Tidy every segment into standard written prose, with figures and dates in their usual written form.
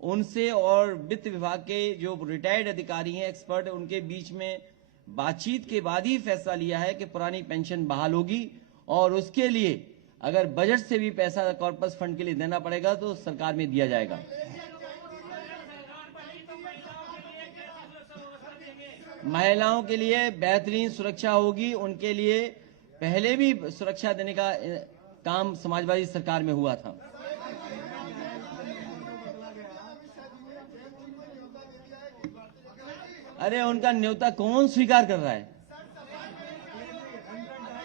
उनसे और वित्त विभाग के जो रिटायर्ड अधिकारी हैं, एक्सपर्ट, उनके बीच में बातचीत के बाद ही फैसला लिया है कि पुरानी पेंशन बहाल होगी और उसके लिए अगर बजट से भी पैसा कॉर्पस फंड के लिए देना पड़ेगा तो सरकार में दिया जाएगा। महिलाओं के लिए बेहतरीन सुरक्षा होगी, उनके लिए पहले भी सुरक्षा देने का काम समाजवादी सरकार में हुआ था। अरे उनका न्योता कौन स्वीकार कर रहा है?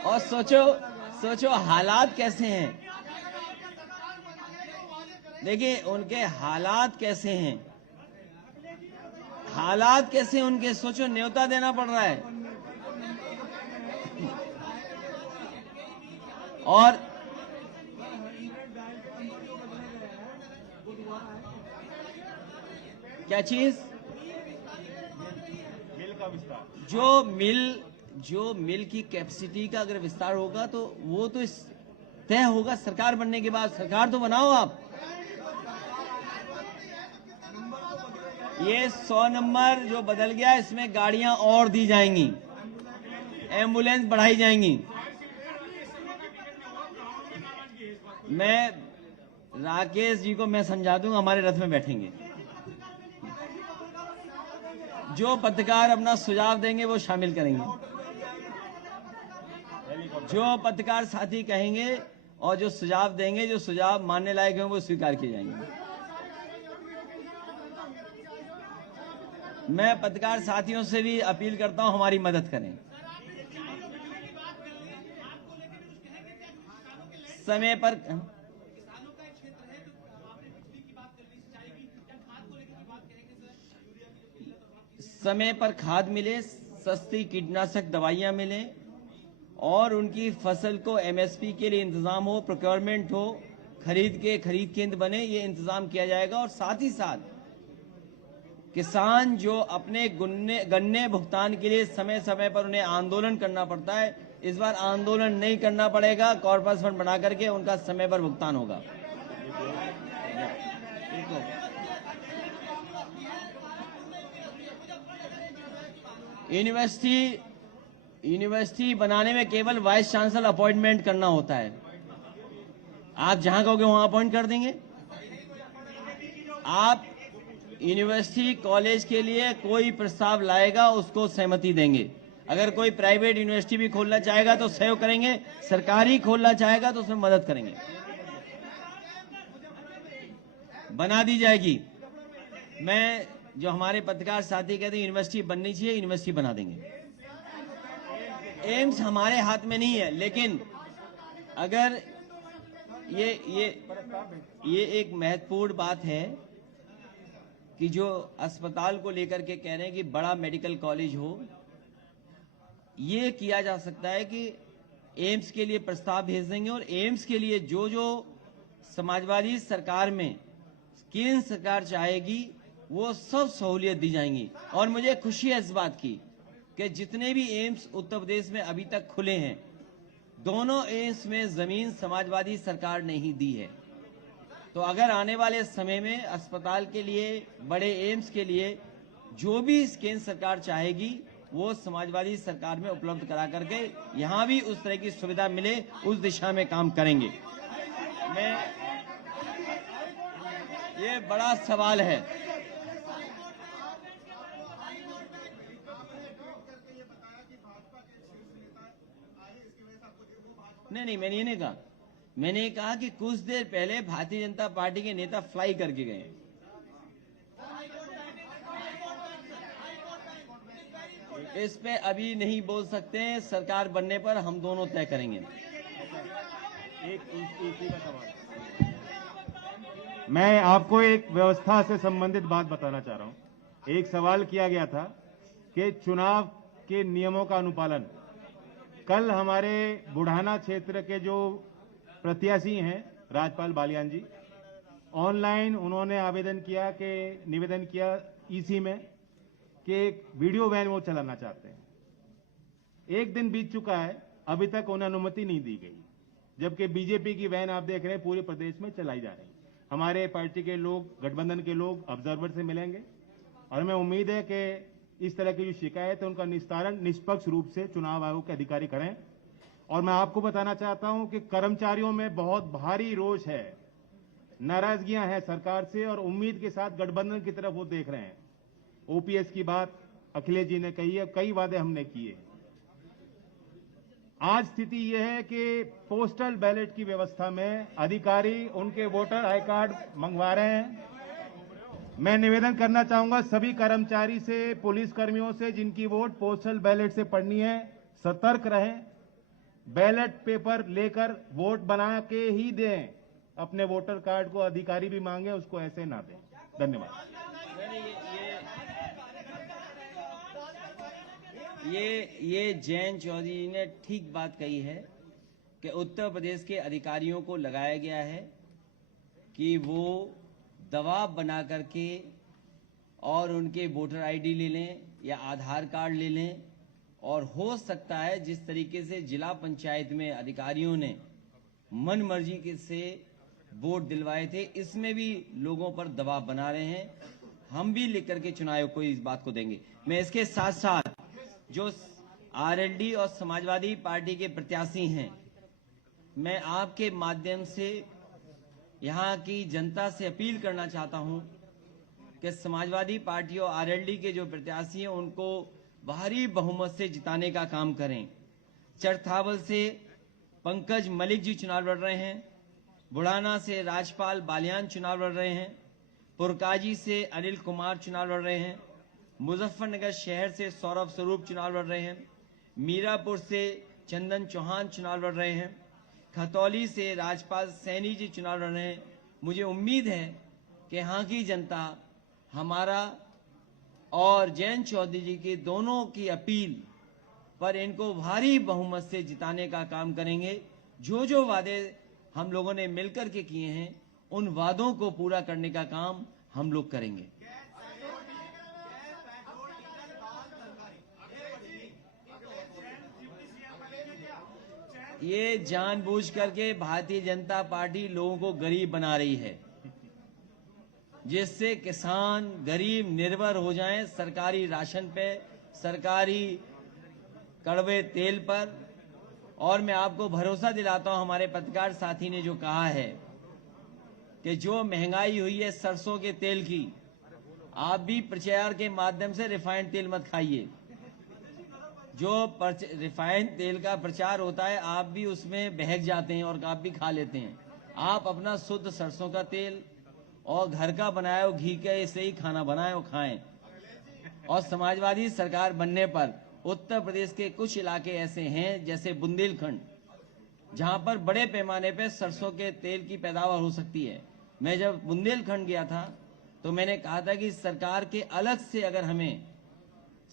और सोचो हालात कैसे हैं। देखिए उनके हालात कैसे हैं, हालात कैसे उनके, सोचो न्योता देना पड़ रहा है। और क्या चीज? मिल का विस्तार, जो मिल की कैपेसिटी का अगर विस्तार होगा तो वो तो तय होगा सरकार बनने के बाद। सरकार तो बनाओ आप। ये 100 नंबर जो बदल गया, इसमें गाड़ियां और दी जाएंगी, एम्बुलेंस बढ़ाई जाएंगी। मैं राकेश जी को मैं समझा दूंगा, हमारे रथ में बैठेंगे। जो पत्रकार अपना सुझाव देंगे वो शामिल करेंगे, जो पत्रकार साथी कहेंगे और जो सुझाव देंगे, जो सुझाव मानने लायक होंगे वो स्वीकार किए जाएंगे। मैं पत्रकार साथियों से भी अपील करता हूं हमारी मदद करें। समय पर खाद मिले, सस्ती कीटनाशक दवाइयां मिले और उनकी फसल को एमएसपी के लिए इंतजाम हो, प्रोक्योरमेंट हो, खरीद केंद्र बने, ये इंतजाम किया जाएगा। और साथ ही साथ किसान जो अपने गन्ने भुगतान के लिए समय समय पर उन्हें आंदोलन करना पड़ता है, इस बार आंदोलन नहीं करना पड़ेगा, कॉर्पस फंड बना करके उनका समय पर भुगतान होगा। यूनिवर्सिटी बनाने में केवल वाइस चांसलर अपॉइंटमेंट करना होता है। आप जहां कहोगे वहां अपॉइंट कर देंगे। आप यूनिवर्सिटी कॉलेज के लिए कोई प्रस्ताव लाएगा उसको सहमति देंगे। अगर कोई प्राइवेट यूनिवर्सिटी भी खोलना चाहेगा तो सहयोग करेंगे, सरकारी खोलना चाहेगा तो उसमें मदद करेंगे। बना दी जाएगी। मैं जो हमारे पत्रकार साथी कहते हैं यूनिवर्सिटी बननी चाहिए, यूनिवर्सिटी बना देंगे। एम्स हमारे हाथ में नहीं है, लेकिन अगर ये एक महत्वपूर्ण बात है कि जो अस्पताल को लेकर के कह रहे हैं कि बड़ा मेडिकल कॉलेज हो, ये किया जा सकता है कि एम्स के लिए प्रस्ताव भेज देंगे और एम्स के लिए जो जो समाजवादी सरकार में केंद्र सरकार चाहेगी वो सब सहूलियत दी जाएंगी। और मुझे खुशी है इस बात की कि जितने भी एम्स उत्तर प्रदेश में अभी तक खुले हैं, दोनों एम्स में जमीन समाजवादी सरकार ने ही दी है। तो अगर आने वाले समय में अस्पताल के लिए, बड़े एम्स के लिए जो भी केंद्र सरकार चाहेगी वो समाजवादी सरकार में उपलब्ध करा करके यहां भी उस तरह की सुविधा मिले, उस दिशा में काम करेंगे। ये बड़ा सवाल है। नहीं, मैंने ये नहीं कहा। मैंने कहा कि कुछ देर पहले भारतीय जनता पार्टी के नेता फ्लाई करके गए। इस पे अभी नहीं बोल सकते हैं, सरकार बनने पर हम दोनों तय करेंगे। एक सवाल, मैं आपको एक व्यवस्था से संबंधित बात बताना चाह रहा हूं। एक सवाल किया गया था कि चुनाव के नियमों का अनुपालन। कल हमारे बुढ़ाना क्षेत्र के जो प्रत्याशी हैं राजपाल बालियान जी, ऑनलाइन उन्होंने निवेदन किया ईसी में कि एक वीडियो वैन वो चलाना चाहते हैं। एक दिन बीत चुका है, अभी तक उन्हें अनुमति नहीं दी गई, जबकि बीजेपी की वैन आप देख रहे हैं पूरे प्रदेश में चलाई जा रही है। हमारे पार्टी के लोग, गठबंधन के लोग ऑब्जर्वर से मिलेंगे और हमें उम्मीद है कि इस तरह की जो शिकायत है उनका निस्तारण निष्पक्ष रूप से चुनाव आयोग के अधिकारी करें। और मैं आपको बताना चाहता हूं कि कर्मचारियों में बहुत भारी रोष है, नाराजगियां हैं सरकार से और उम्मीद के साथ गठबंधन की तरफ वो देख रहे हैं। ओपीएस की बात अखिलेश जी ने कही है, कई वादे हमने किए। आज स्थिति यह है कि पोस्टल बैलेट की व्यवस्था में अधिकारी उनके वोटर आई कार्ड मंगवा रहे हैं। मैं निवेदन करना चाहूंगा सभी कर्मचारी से, पुलिस कर्मियों से जिनकी वोट पोस्टल बैलेट से पड़नी है, सतर्क रहें। बैलेट पेपर लेकर वोट बना के ही दें। अपने वोटर कार्ड को अधिकारी भी मांगे, उसको ऐसे ना दें। धन्यवाद। ये जयंत चौधरी जी ने ठीक बात कही है कि उत्तर प्रदेश के अधिकारियों को लगाया गया है कि वो दबाव बना करके और उनके वोटर आईडी ले लें या आधार कार्ड ले लें। और हो सकता है जिस तरीके से जिला पंचायत में अधिकारियों ने मन मर्जी से वोट दिलवाए थे, इसमें भी लोगों पर दबाव बना रहे हैं। हम भी लेकर के चुनाव आयोग को इस बात को देंगे। मैं इसके साथ साथ जो आरएलडी और समाजवादी पार्टी के प्रत्याशी हैं, मैं आपके माध्यम से यहां की जनता से अपील करना चाहता हूं कि समाजवादी पार्टी और आरएलडी के जो प्रत्याशी हैं उनको भारी बहुमत से जिताने का काम करें। चरथावल से पंकज मलिक जी चुनाव लड़ रहे हैं, बुढ़ाना से राजपाल बालियान चुनाव लड़ रहे हैं, पुरकाजी से अनिल कुमार चुनाव लड़ रहे हैं, मुजफ्फरनगर शहर से सौरभ स्वरूप चुनाव लड़ रहे हैं, मीरापुर से चंदन चौहान चुनाव लड़ रहे हैं, खतौली से राजपाल सैनी जी चुनाव लड़ रहे हैं। मुझे उम्मीद है कि यहाँ की जनता हमारा और जयंत चौधरी जी की दोनों की अपील पर इनको भारी बहुमत से जिताने का काम करेंगे। जो जो वादे हम लोगों ने मिलकर के किए हैं, उन वादों को पूरा करने का काम हम लोग करेंगे। ये जानबूझ करके भारतीय जनता पार्टी लोगों को गरीब बना रही है, जिससे किसान गरीब निर्भर हो जाएं सरकारी राशन पे, सरकारी कड़वे तेल पर। और मैं आपको भरोसा दिलाता हूं, हमारे पत्रकार साथी ने जो कहा है कि जो महंगाई हुई है सरसों के तेल की, आप भी प्रचार के माध्यम से रिफाइंड तेल मत खाइए। जो रिफाइंड तेल का प्रचार होता है आप भी उसमें बहक जाते हैं और आप भी खा लेते हैं। आप अपना शुद्ध सरसों का तेल और घर का बनाया हुआ घी के से ही खाना बनाएं और खाएं। और समाजवादी सरकार बनने पर उत्तर प्रदेश के कुछ इलाके ऐसे हैं जैसे बुंदेलखंड, जहां पर बड़े पैमाने पे सरसों के तेल की पैदावार हो सकती है। मैं जब बुंदेलखंड गया था तो मैंने कहा था कि सरकार के अलग से अगर हमें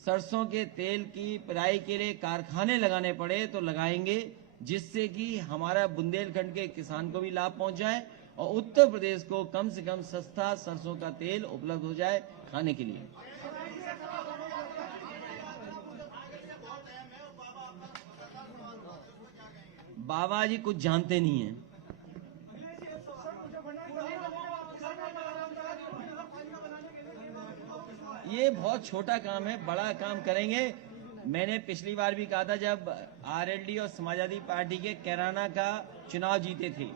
सरसों के तेल की पेराई के लिए कारखाने लगाने पड़े तो लगाएंगे, जिससे कि हमारा बुंदेलखंड के किसान को भी लाभ पहुंच जाए और उत्तर प्रदेश को कम से कम सस्ता सरसों का तेल उपलब्ध हो जाए खाने के लिए। बाबा जी कुछ जानते नहीं हैं। ये बहुत छोटा काम है, बड़ा काम करेंगे। मैंने पिछली बार भी कहा था जब आरएलडी और समाजवादी पार्टी के कैराना का चुनाव जीते थे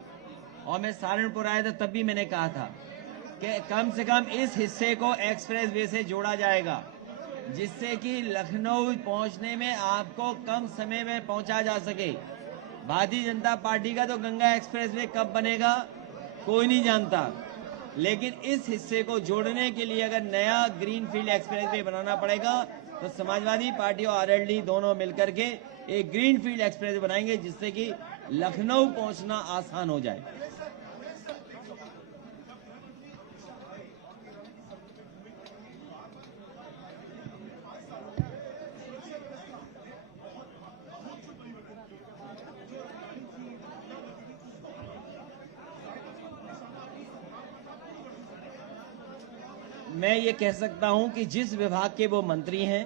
और मैं सहारनपुर आया था, तब भी मैंने कहा था कि कम से कम इस हिस्से को एक्सप्रेस वे से जोड़ा जाएगा, जिससे कि लखनऊ पहुंचने में आपको कम समय में पहुंचा जा सके। भारतीय जनता पार्टी का तो गंगा एक्सप्रेस वे कब बनेगा कोई नहीं जानता, लेकिन इस हिस्से को जोड़ने के लिए अगर नया ग्रीनफील्ड एक्सप्रेस वे बनाना पड़ेगा तो समाजवादी पार्टी और आरएलडी दोनों मिलकर के एक ग्रीनफील्ड एक्सप्रेस बनाएंगे, जिससे कि लखनऊ पहुंचना आसान हो जाए। मैं ये कह सकता हूं कि जिस विभाग के वो मंत्री हैं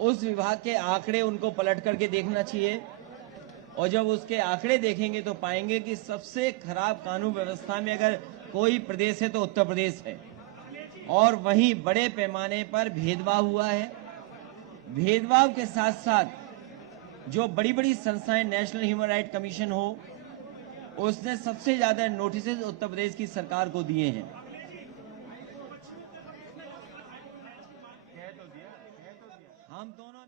उस विभाग के आंकड़े उनको पलट करके देखना चाहिए और जब उसके आंकड़े देखेंगे तो पाएंगे कि सबसे खराब कानून व्यवस्था में अगर कोई प्रदेश है तो उत्तर प्रदेश है। और वहीं बड़े पैमाने पर भेदभाव हुआ है। भेदभाव के साथ साथ जो बड़ी बड़ी संस्थाएं, नेशनल ह्यूमन राइट कमीशन हो, उसने सबसे ज्यादा नोटिस उत्तर प्रदेश की सरकार को दिए हैं। हम दोनों